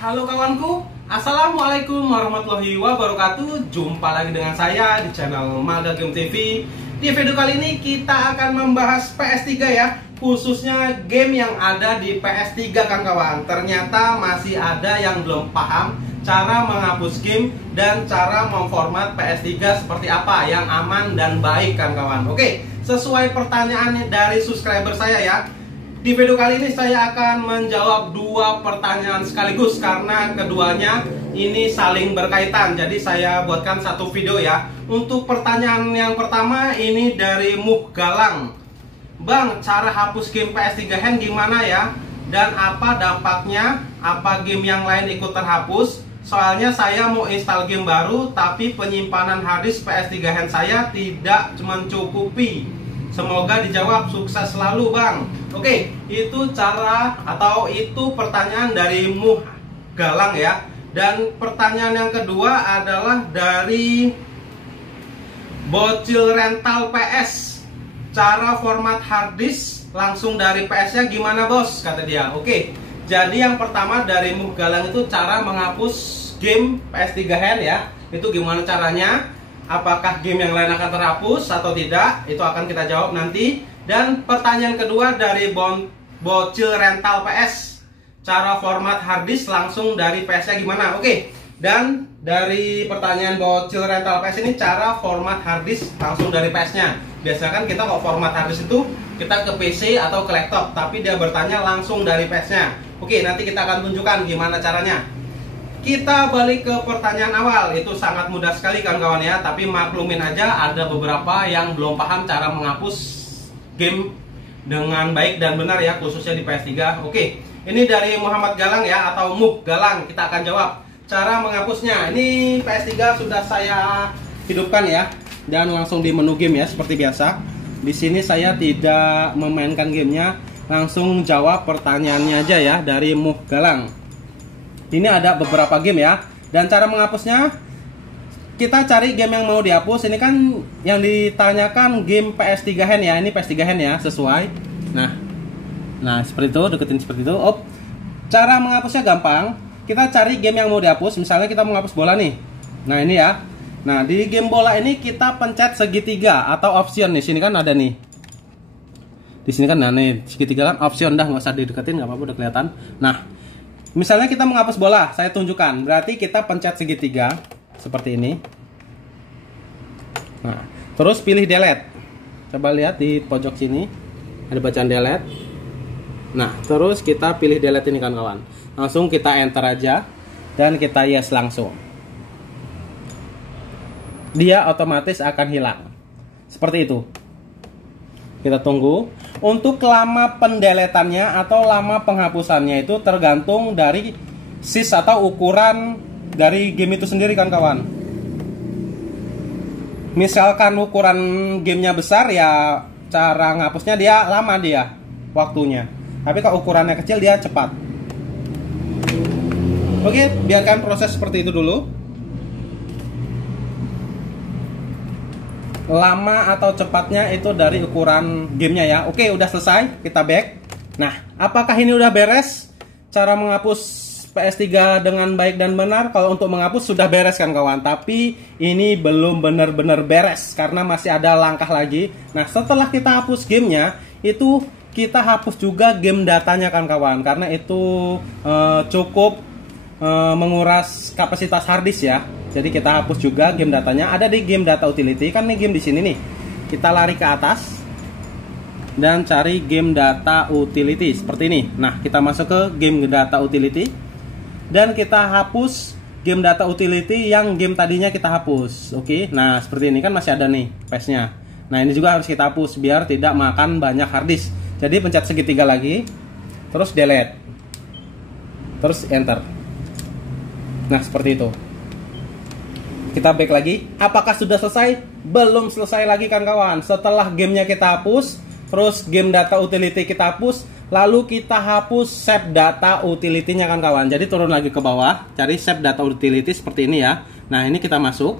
Halo kawanku, Assalamualaikum warahmatullahi wabarakatuh. Jumpa lagi dengan saya di channel Malda Game TV. Di video kali ini kita akan membahas PS3 ya, khususnya game yang ada di PS3 kan kawan. Ternyata masih ada yang belum paham cara menghapus game dan cara memformat PS3 seperti apa yang aman dan baik kan kawan. Oke, sesuai pertanyaan dari subscriber saya ya. Di video kali ini saya akan menjawab dua pertanyaan sekaligus karena keduanya ini saling berkaitan. Jadi saya buatkan satu video ya. Untuk pertanyaan yang pertama ini dari Muh Galang. Bang, cara hapus game PS3 hand gimana ya? Dan apa dampaknya? Apa game yang lain ikut terhapus? Soalnya saya mau install game baru tapi penyimpanan harddisk PS3 hand saya tidak mencukupi. Semoga dijawab, sukses selalu bang. Oke, itu cara atau itu pertanyaan dari Muh Galang ya. Dan pertanyaan yang kedua adalah dari Bocil Rental PS. Cara format harddisk langsung dari PS-nya gimana bos? Kata dia. Oke, jadi yang pertama dari Muh Galang itu cara menghapus game PS3 hand ya. Itu gimana caranya? Apakah game yang lain akan terhapus atau tidak? Itu akan kita jawab nanti. Dan pertanyaan kedua dari Bocil Rental PS. Cara format harddisk langsung dari PS-nya gimana? Oke. Dan dari pertanyaan Bocil Rental PS ini cara format harddisk langsung dari PS-nya. Biasanya kan kita kalau format harddisk itu kita ke PC atau ke laptop, tapi dia bertanya langsung dari PS-nya. Oke, nanti kita akan tunjukkan gimana caranya. Kita balik ke pertanyaan awal. Itu sangat mudah sekali kan kawan ya. Tapi maklumin aja ada beberapa yang belum paham cara menghapus game dengan baik dan benar ya, khususnya di PS3. Oke, ini dari Muhammad Galang ya, atau Muh Galang. Kita akan jawab cara menghapusnya. Ini PS3 sudah saya hidupkan ya, dan langsung di menu game ya, seperti biasa. Di sini saya tidak memainkan gamenya, langsung jawab pertanyaannya aja ya dari Muh Galang. Ini ada beberapa game ya. Dan cara menghapusnya, kita cari game yang mau dihapus. Ini kan yang ditanyakan game PS3 hand ya. Ini PS3 hand ya, sesuai. Nah seperti itu, deketin seperti itu. Cara menghapusnya gampang. Kita cari game yang mau dihapus. Misalnya kita mau menghapus bola nih. Nah ini ya. Nah di game bola ini kita pencet segitiga atau option. Di sini kan ada nih. Di sini kan nah nih segitiga kan option, dah nggak usah dideketin, nggak apa-apa, udah kelihatan. Nah misalnya kita menghapus bola, saya tunjukkan. Berarti kita pencet segitiga seperti ini. Nah, terus pilih delete. Coba lihat di pojok sini ada bacaan delete. Nah, terus kita pilih delete ini kan kawan. Langsung kita enter aja dan kita yes langsung. Dia otomatis akan hilang. Seperti itu. Kita tunggu. Untuk lama pendeletannya atau lama penghapusannya itu tergantung dari sis atau ukuran dari game itu sendiri kan kawan. Misalkan ukuran gamenya besar ya, cara ngapusnya dia lama dia waktunya. Tapi kalau ukurannya kecil dia cepat. Oke, biarkan proses seperti itu dulu. Lama atau cepatnya itu dari ukuran gamenya ya. Oke, udah selesai, kita back. Nah, apakah ini udah beres? Cara menghapus PS3 dengan baik dan benar? Kalau untuk menghapus sudah beres kan kawan. Tapi ini belum benar-benar beres karena masih ada langkah lagi. Nah, setelah kita hapus gamenya, itu kita hapus juga game datanya kan kawan. Karena itu cukup menguras kapasitas harddisk ya. Jadi kita hapus juga game datanya. Ada di game data utility kan, nih game di sini nih. Kita lari ke atas dan cari game data utility seperti ini. Nah, kita masuk ke game data utility dan kita hapus game data utility yang game tadinya kita hapus. Oke. Nah, seperti ini kan masih ada nih PS-nya. Nah, ini juga harus kita hapus biar tidak makan banyak harddisk. Jadi pencet segitiga lagi, terus delete. Terus enter. Nah, seperti itu. Kita back lagi. Apakah sudah selesai? Belum selesai lagi kan kawan. Setelah gamenya kita hapus, terus game data utility kita hapus, lalu kita hapus save data utility-nya kan kawan. Jadi turun lagi ke bawah, cari save data utility seperti ini ya. Nah, ini kita masuk.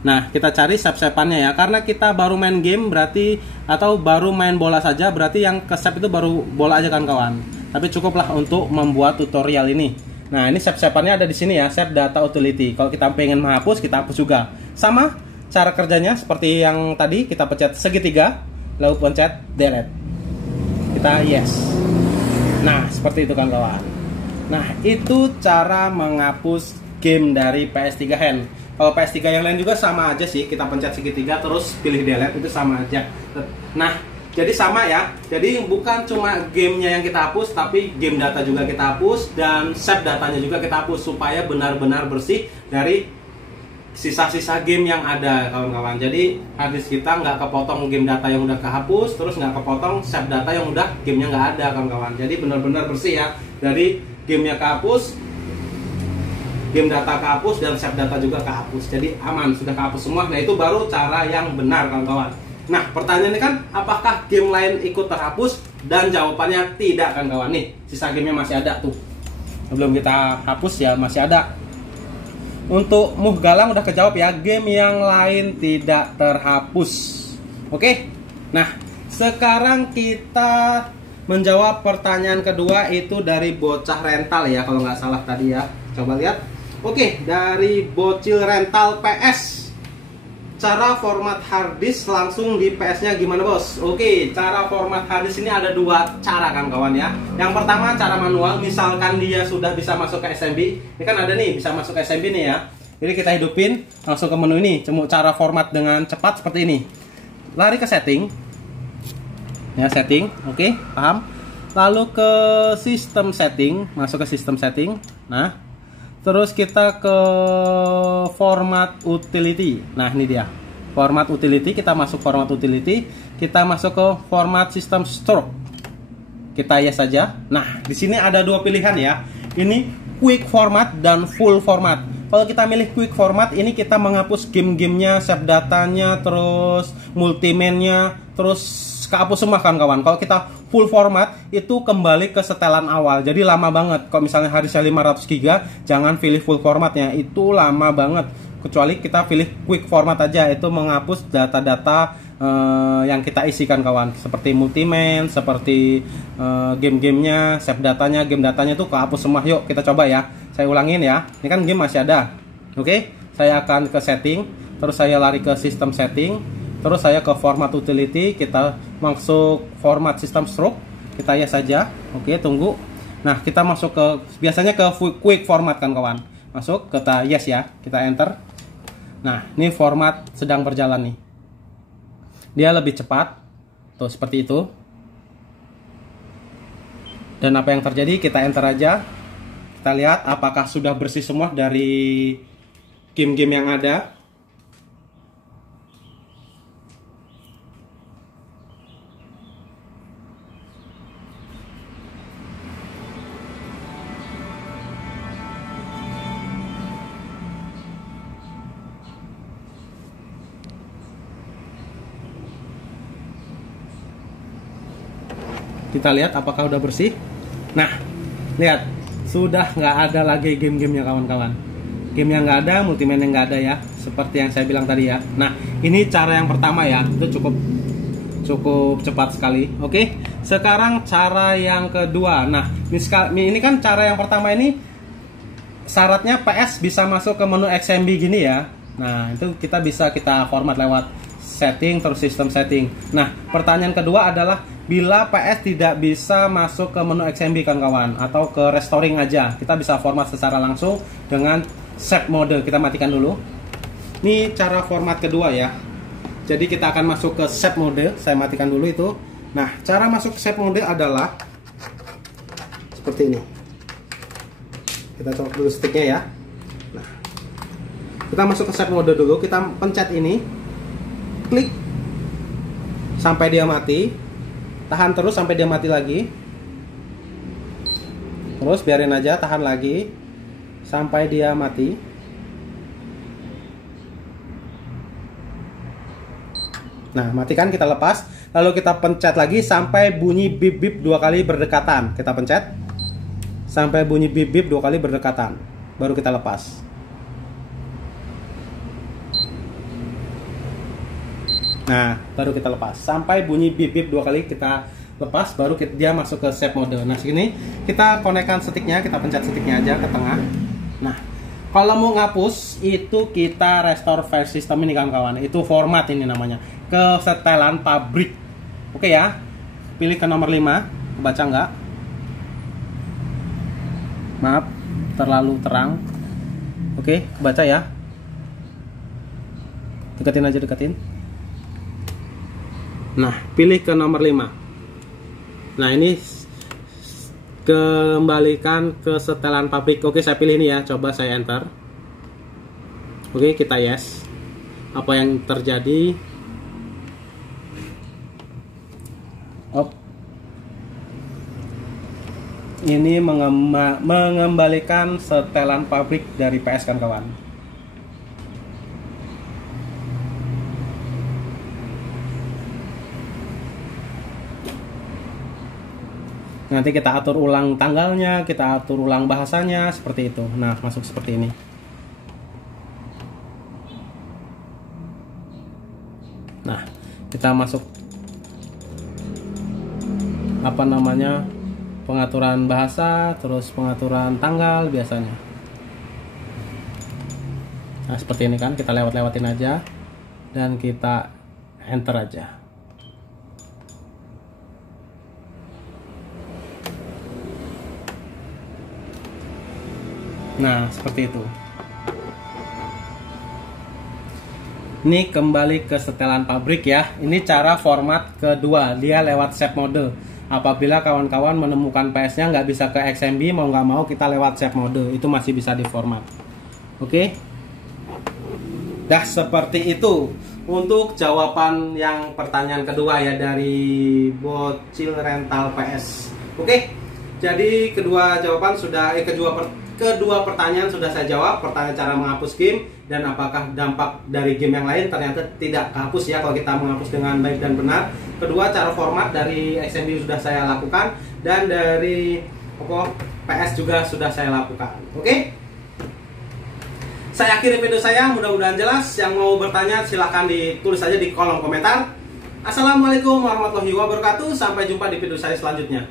Nah, kita cari save-save-annya ya. Karena kita baru main game berarti, atau baru main bola saja, berarti yang ke save itu baru bola aja kan kawan. Tapi cukuplah untuk membuat tutorial ini. Nah, ini save-save-annya ada di sini ya, save data utility. Kalau kita pengen menghapus, kita hapus juga. Sama cara kerjanya seperti yang tadi, kita pencet segitiga, lalu pencet delete. Kita yes. Nah, seperti itu kan kawan. Nah, itu cara menghapus game dari PS3 hand. Kalau PS3 yang lain juga sama aja sih, kita pencet segitiga terus pilih delete, itu sama aja. Nah, jadi sama ya. Jadi bukan cuma gamenya yang kita hapus, tapi game data juga kita hapus dan save datanya juga kita hapus supaya benar-benar bersih dari sisa-sisa game yang ada kawan-kawan. Jadi harddisk kita nggak kepotong game data yang udah kehapus, terus nggak kepotong save data yang udah gamenya nggak ada kawan-kawan. Jadi benar-benar bersih ya, dari gamenya kehapus, game data kehapus, dan save data juga kehapus. Jadi aman, sudah kehapus semua. Nah, itu baru cara yang benar kawan-kawan. Nah, pertanyaannya kan, apakah game lain ikut terhapus? Dan jawabannya tidak kan kawan. Nih, sisa gamenya masih ada tuh. Sebelum kita hapus ya masih ada. Untuk Muh Galang udah kejawab ya, game yang lain tidak terhapus. Oke. Nah, sekarang kita menjawab pertanyaan kedua, itu dari bocah rental ya, kalau nggak salah tadi ya. Coba lihat. Oke, dari bocil rental PS. Cara format harddisk langsung di PS-nya gimana bos? Oke, cara format harddisk ini ada dua cara kan kawan ya. Yang pertama cara manual, misalkan dia sudah bisa masuk ke SMB. Ini kan ada nih, bisa masuk ke SMB nih ya. Jadi kita hidupin, langsung ke menu ini. Cara format dengan cepat seperti ini. Lari ke setting. Ya, setting, oke, paham. Lalu ke sistem setting, masuk ke sistem setting. Nah, terus kita ke format utility. Nah, ini dia. Format utility, kita masuk format utility, kita masuk ke format system stroke. Kita yes saja. Nah, di sini ada dua pilihan ya. Ini quick format dan full format. Kalau kita milih quick format, ini kita menghapus game-gamenya, save datanya, terus multimennya, terus kehapus semua kawan-kawan. Kalau kita full format, itu kembali ke setelan awal. Jadi lama banget. Kalau misalnya harddisknya 500 GB, jangan pilih full formatnya. Itu lama banget. Kecuali kita pilih quick format aja, itu menghapus data-data yang kita isikan kawan. Seperti multimen, seperti game-gamenya, save datanya, game datanya tuh kehapus semua. Yuk kita coba ya. Saya ulangin ya. Ini kan game masih ada. Oke, saya akan ke setting, terus saya lari ke sistem setting, terus saya ke format utility, kita masuk format system stroke, kita yes saja. Oke, tunggu. Nah, kita masuk ke, biasanya ke quick format kan kawan. Masuk, kita yes ya, kita enter. Nah, ini format sedang berjalan nih. Dia lebih cepat. Tuh, seperti itu. Dan apa yang terjadi, kita enter aja. Kita lihat apakah sudah bersih semua dari game-game yang ada. Kita lihat apakah udah bersih. Nah, lihat, sudah nggak ada lagi game-gamenya kawan-kawan. Game yang nggak ada, multimen yang nggak ada ya, seperti yang saya bilang tadi ya. Nah, ini cara yang pertama ya, itu cukup cepat sekali. Oke, sekarang cara yang kedua. Nah, ini kan cara yang pertama ini syaratnya PS bisa masuk ke menu XMB gini ya. Nah, itu kita bisa format lewat setting terus sistem setting. Nah, pertanyaan kedua adalah bila PS tidak bisa masuk ke menu XMB kawan-kawan, atau ke restoring aja, kita bisa format secara langsung dengan save mode. Kita matikan dulu. Ini cara format kedua ya. Jadi kita akan masuk ke save mode. Saya matikan dulu itu. Nah, cara masuk ke save mode adalah seperti ini. Kita coba dulu sticknya ya. Nah, kita masuk ke save mode dulu. Kita pencet ini, klik sampai dia mati. Tahan terus sampai dia mati lagi. Terus biarin aja, tahan lagi sampai dia mati. Nah, matikan, kita lepas. Lalu kita pencet lagi sampai bunyi bip-bip 2 kali berdekatan. Kita pencet sampai bunyi bip-bip 2 kali berdekatan. Baru kita lepas. Nah, baru kita lepas sampai bunyi bip-bip 2 kali kita lepas, baru dia masuk ke save mode. Nah sini kita konekkan sticknya, kita pencet sticknya aja ke tengah. Nah kalau mau ngapus itu kita restore file system ini kawan-kawan, itu format ini namanya, kesetelan pabrik. Oke ya, pilih ke nomor 5, kebaca nggak? Maaf, terlalu terang. Oke, kebaca ya. Deketin aja, deketin. Nah, pilih ke nomor 5. Nah, ini kembalikan ke setelan pabrik. Oke, saya pilih ini ya. Coba saya enter. Oke, kita yes. Apa yang terjadi? Oh. Ini mengembalikan setelan pabrik dari PS kan kawan. Nanti kita atur ulang tanggalnya, kita atur ulang bahasanya, seperti itu. Nah, masuk seperti ini. Nah, kita masuk apa namanya, pengaturan bahasa, terus pengaturan tanggal biasanya. Nah, seperti ini kan, kita lewat-lewatin aja dan kita enter aja. Nah, seperti itu. Ini kembali ke setelan pabrik ya. Ini cara format kedua, dia lewat save mode. Apabila kawan-kawan menemukan PS-nya nggak bisa ke XMB, mau nggak mau kita lewat save mode, itu masih bisa diformat. Oke? Dah seperti itu untuk jawaban yang pertanyaan kedua ya dari Bocil Rental PS. Oke? Jadi kedua jawaban sudah kedua pertanyaan sudah saya jawab. Pertanyaan cara menghapus game dan apakah dampak dari game yang lain, ternyata tidak kehapus ya kalau kita menghapus dengan baik dan benar. Kedua, cara format dari XMB sudah saya lakukan, dan dari PS juga sudah saya lakukan. Oke? Saya akhiri video saya, mudah-mudahan jelas. Yang mau bertanya silahkan ditulis saja di kolom komentar. Assalamualaikum warahmatullahi wabarakatuh. Sampai jumpa di video saya selanjutnya.